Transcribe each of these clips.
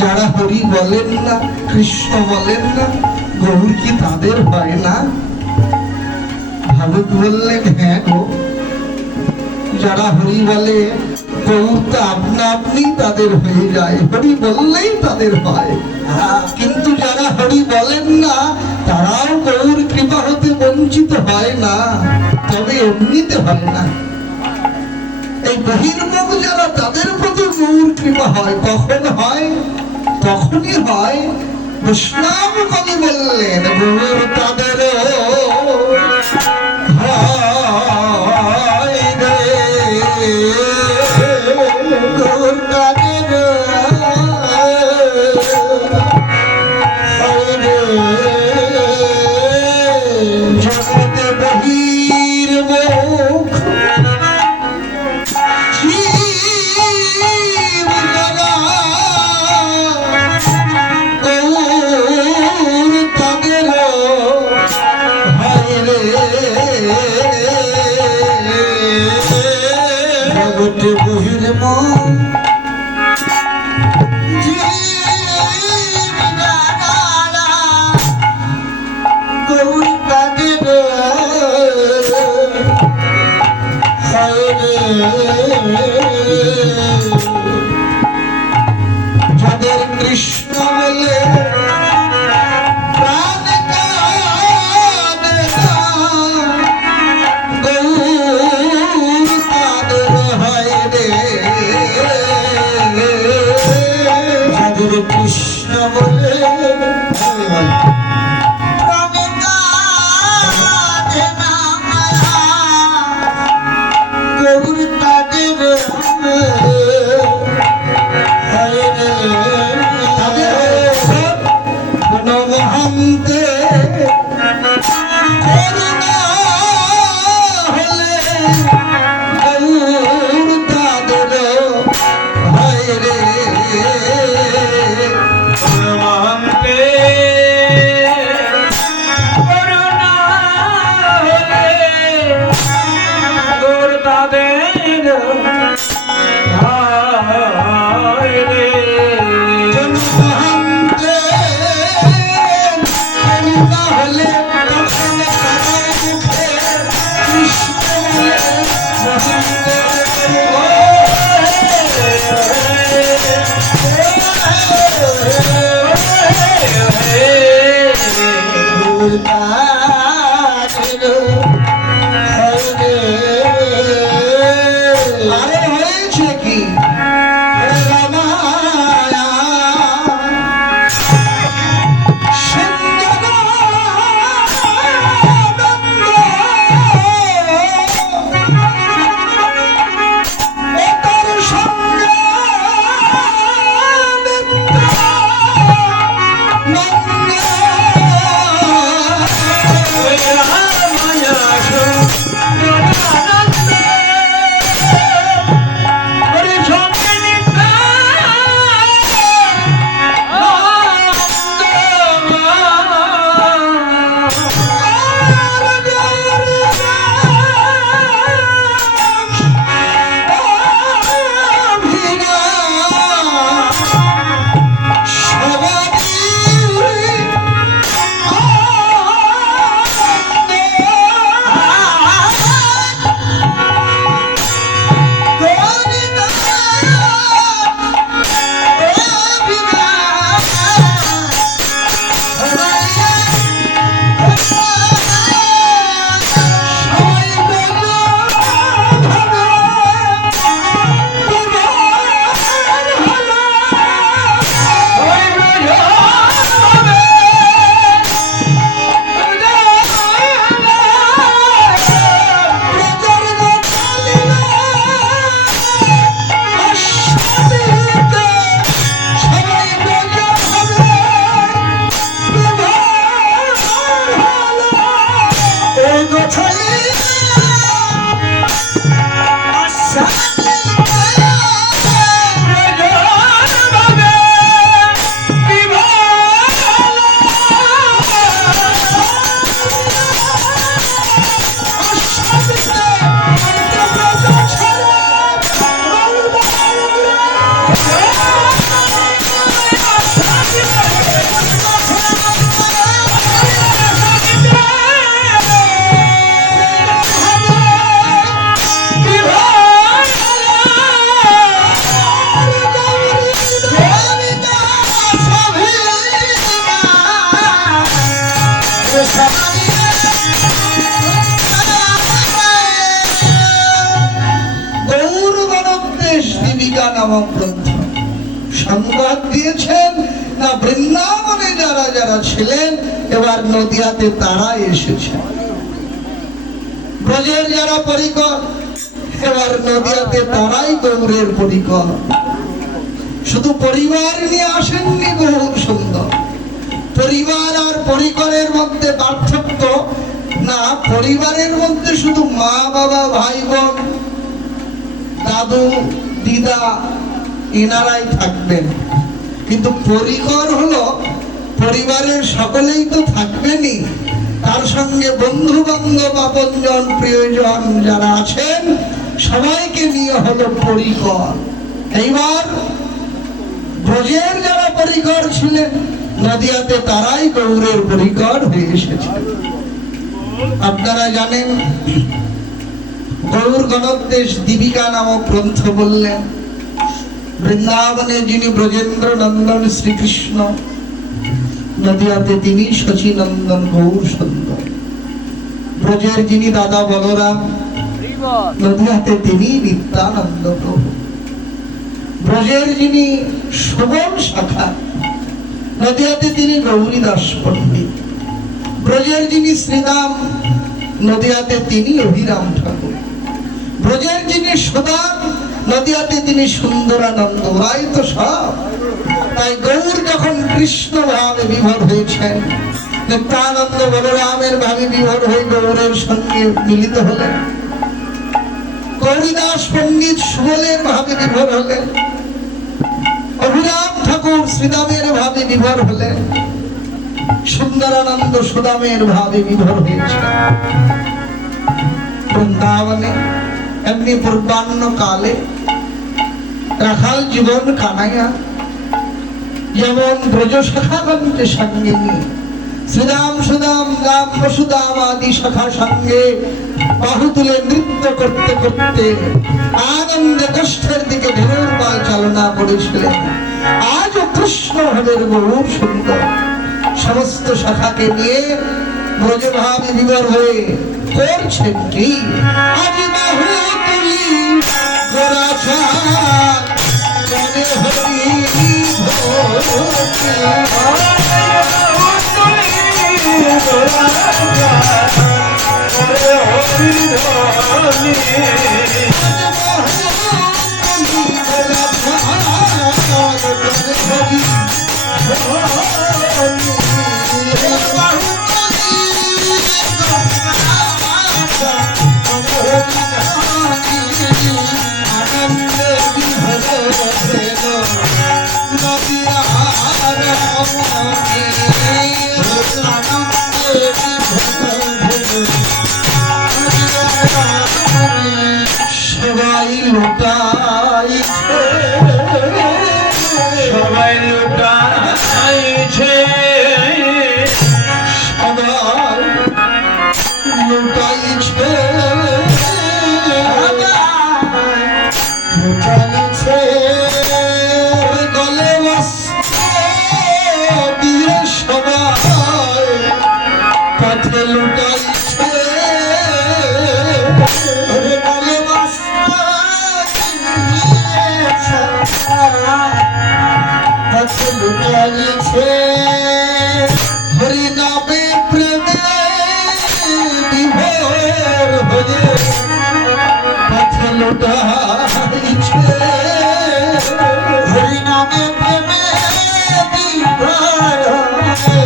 যারা হরি বলেন না, কৃষ্ণ বলেন না, গৌর কি তাদের হয় না? ভারত বললেন, হ্যাঁ গো, যারা হরি বলে গৌর তো আপনা আপনি তাদের হয়ে যায়, হরি বললেই তাদের হয়। কিন্তু যারা হরি বলেন না তারাও গৌর কৃপা হতে বঞ্চিত হয় না, তবে এমনিতে হয় না। এই বহির্মুখ যারা, তাদের প্রতি গৌর কৃপা হয়। কখন হয়? তখনই হয় বৈষ্ণব কবি বললেন, গৌর তাদের গৌর তাদের জগতে বহির্মুখ যাদের কৃষ্ণ বলে প্রাণ কাঁদে না, গৌর তাদের হয় রে। যাদের কৃষ্ণ বলে দিয়েছেন না বৃন্দাবনে যারা যারা ছিলেন এবার নদিয়াতে তারা এসেছে। ব্রজের যারা পরিকর এবার নদিয়াতে তারাই গৌরের পরিকর। শুধু পরিবার নিয়ে আসেননি, বহু সুন্দর। পরিবার আর পরিকরের মধ্যে পার্থক্য না, পরিবারের মধ্যে শুধু মা বাবা ভাই বোন দাদু দিদা এনারাই থাকবেন, কিন্তু পরিকর হলো পরিবারের সকলেই তো থাকবেনই, তার সঙ্গে বন্ধু বান্ধব আপনজন প্রিয়জন যারা আছেন সবাইকে নিয়ে হলো পরিকর। এইবার ব্রজের যারা পরিকর ছিলেন নদিয়াতে তারাই গৌরের পরিকর হয়ে এসেছে। আপনারা জানেন গৌর গণোদ্দেশ দীপিকা নামক গ্রন্থ বললেন, বৃন্দাবনে যিনি ব্রজেন্দ্র নন্দন শ্রীকৃষ্ণ, নদিয়াতে তিনি শচীনন্দন গৌর সুন্দর। ব্রজের যিনি দাদা বলরাম, নদিয়াতে তিনি নিত্যানন্দ প্রভু। ব্রজের যিনি সুবল শাখা, নদিয়াতে তিনি গৌরীদাস পণ্ডিত। ব্রজের যিনি শ্রীরাম, নদিয়াতে তিনি অভিরাম ঠাকুর। ব্রজের যিনি সুদাম, নদিয়াতে তিনি সুন্দরানন্দ। ওরাই তো সব। তাই গৌর যখন কৃষ্ণ ভাবে বিভোর হয়েছেন, নিত্যানন্দ বলরামের ভাবে বিভোর হয়ে গৌরের সঙ্গে মিলিত হলেন। গৌরীদাস পণ্ডিত সুবলের ভাবে বিভোর হলেন, অভিরাম ঠাকুর শ্রীদামের ভাবে বিভোর হলেন, সুন্দরানন্দ সুদামের ভাবে বিভোর হয়েছে। বৃন্দাবনে এমনি পূর্বাহ্ন কালে রাখাল জীবন কানাইয়া যেমন ব্রজ শাখাগণকে সঙ্গে নিয়ে শ্রীরাম সুদাম রাম বসুদাম আদি শাখা সঙ্গে বাহু তুলে নৃত্য করতে করতে আনন্দে কষ্টের দিকে ঢেউর পাল চালনা করেছিলেন, আজও কৃষ্ণ ভাবের গৌর সুন্দর সমস্ত শাখাকে নিয়ে ব্রজভাবে বিভোর হয়ে করছেন কি? আজ বাহু তুলি গোরাছাড় মনে হরি সবাই লুটাইছে, সবাই লুটাইছে, সবাই লুটাইছে, লুটাইছে গলে বস্ত্র দিয়ে সবাই পথে লুটাইছে, হরি নামে প্রেমে বিভোর হয়ে পথে লুটাইছে, হরি নামে প্রেমে বিভোর হয়ে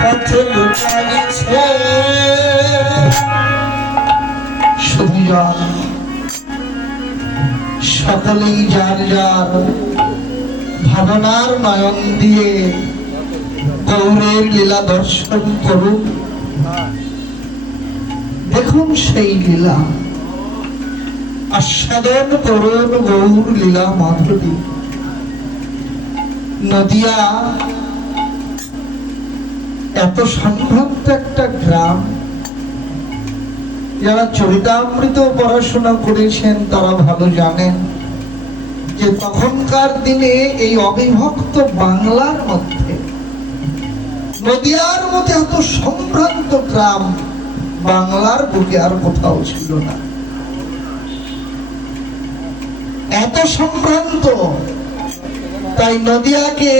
পথে লুটাইছে। সুবিজান সকলেই যার যার ভাবনার নয়ন দিয়ে গৌরের লীলা দর্শন করুন। দেখুন সেই লীলা, আস্বাদন করুন গৌর লীলা মাধুরী। নদিয়া এত সম্ভ্রান্ত একটা গ্রাম, যারা চরিতামৃত পড়াশোনা করেছেন তারা ভালো জানেন যে তখনকার দিনে এই অবিভক্ত বাংলার মধ্যে নদিয়ার মধ্যে এত সম্ভ্রান্ত গ্রাম বাংলার বুকে আর কোথাও ছিল না। এত সম্ভ্রান্ত তাই নদিয়াকে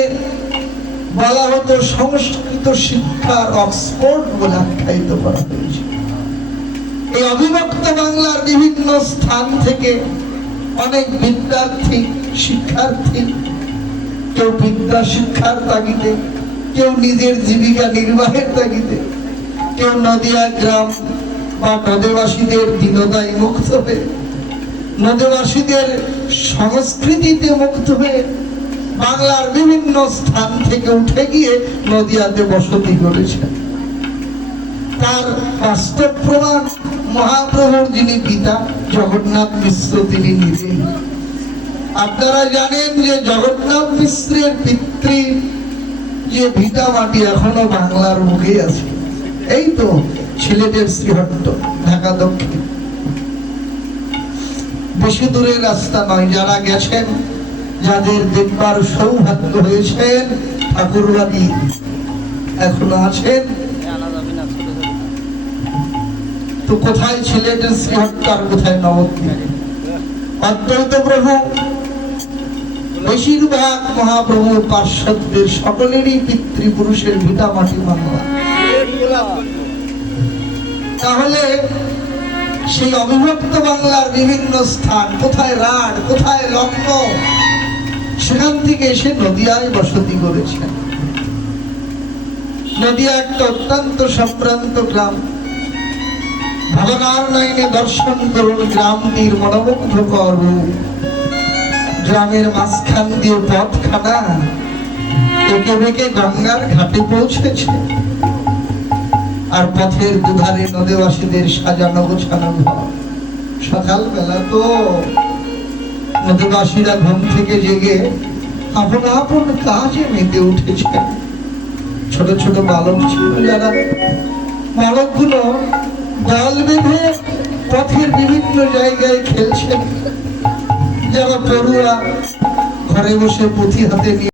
বলা হতো সংস্কৃত শিক্ষার অক্সফোর্ড বলে আখ্যায়িত করা হয়েছে। এই অবিভক্ত বাংলার বিভিন্ন স্থান থেকে অনেক বিদ্যার্থী, শিক্ষার্থী, কেউ বিদ্যা শিক্ষার তাগিদে, কেউ নিজের জীবিকা নির্বাহের তাগিদে, কেউ নদিয়া গ্রাম বা নদীবাসীদের দীনতায় মুক্ত হয়ে, নদীবাসীদের সংস্কৃতিতে মুক্ত হয়ে বাংলার বিভিন্ন স্থান থেকে উঠে গিয়ে নদিয়াতে বসতি করেছেন। তার বাস্তব প্রমাণ মহাপ্রভুর যিনি পিতা জগন্নাথ মিশ্র, তিনি নিজেই। আপনারা জানেন যে জগন্নাথ মিশ্রের পিতৃ যে ভিটা মাটি এখনো বাংলার মুখে আছে, এই তো সিলেটের শ্রীহট্ট, ঢাকা দক্ষিণ। বেশি দূরের রাস্তা নয়। যারা গেছেন, যাদের দেখবার সৌভাগ্য হয়েছেন, ঠাকুরবাড়ি এখনো আছেন, তো কোথায় সিলেটের শ্রীহট্ট আর কোথায় নবদ্বীপ। অদ্বৈত প্রভু বেশিরভাগ মহাপ্রভুর পার্শ্বদের সকলেরই পিতৃপুরুষের ভিটা মাটি বাংলা। তাহলে সেই অবিভক্ত বাংলার বিভিন্ন স্থান, কোথায় রাঢ়, কোথায় লখনৌ, সেখান থেকে এসে নদিয়ায় বসতি করেছেন। নদিয়া একটা অত্যন্ত সম্ভ্রান্ত গ্রাম। ভবনার নয়নে দর্শন করুন গ্রামটির মনোমুগ্ধকর রূপ। গ্রামের মাঝখান দিয়ে পথখানা একে বেঁকে গঙ্গার ঘাটে পৌঁছেছে, আর পথের দুধারে নদীবাসীদের সাজানো গোছানো ঘর। সকালবেলা তো নদীবাসীরা ঘুম থেকে জেগে আপন আপন কাজে মেতে উঠেছেন। ছোট ছোট বালক ছিল, যারা বালকগুলো দল বেঁধে পথের বিভিন্ন জায়গায় খেলছেন। যারা পড়ুয়া ঘরে বসে পুঁথি হাতে নিয়ে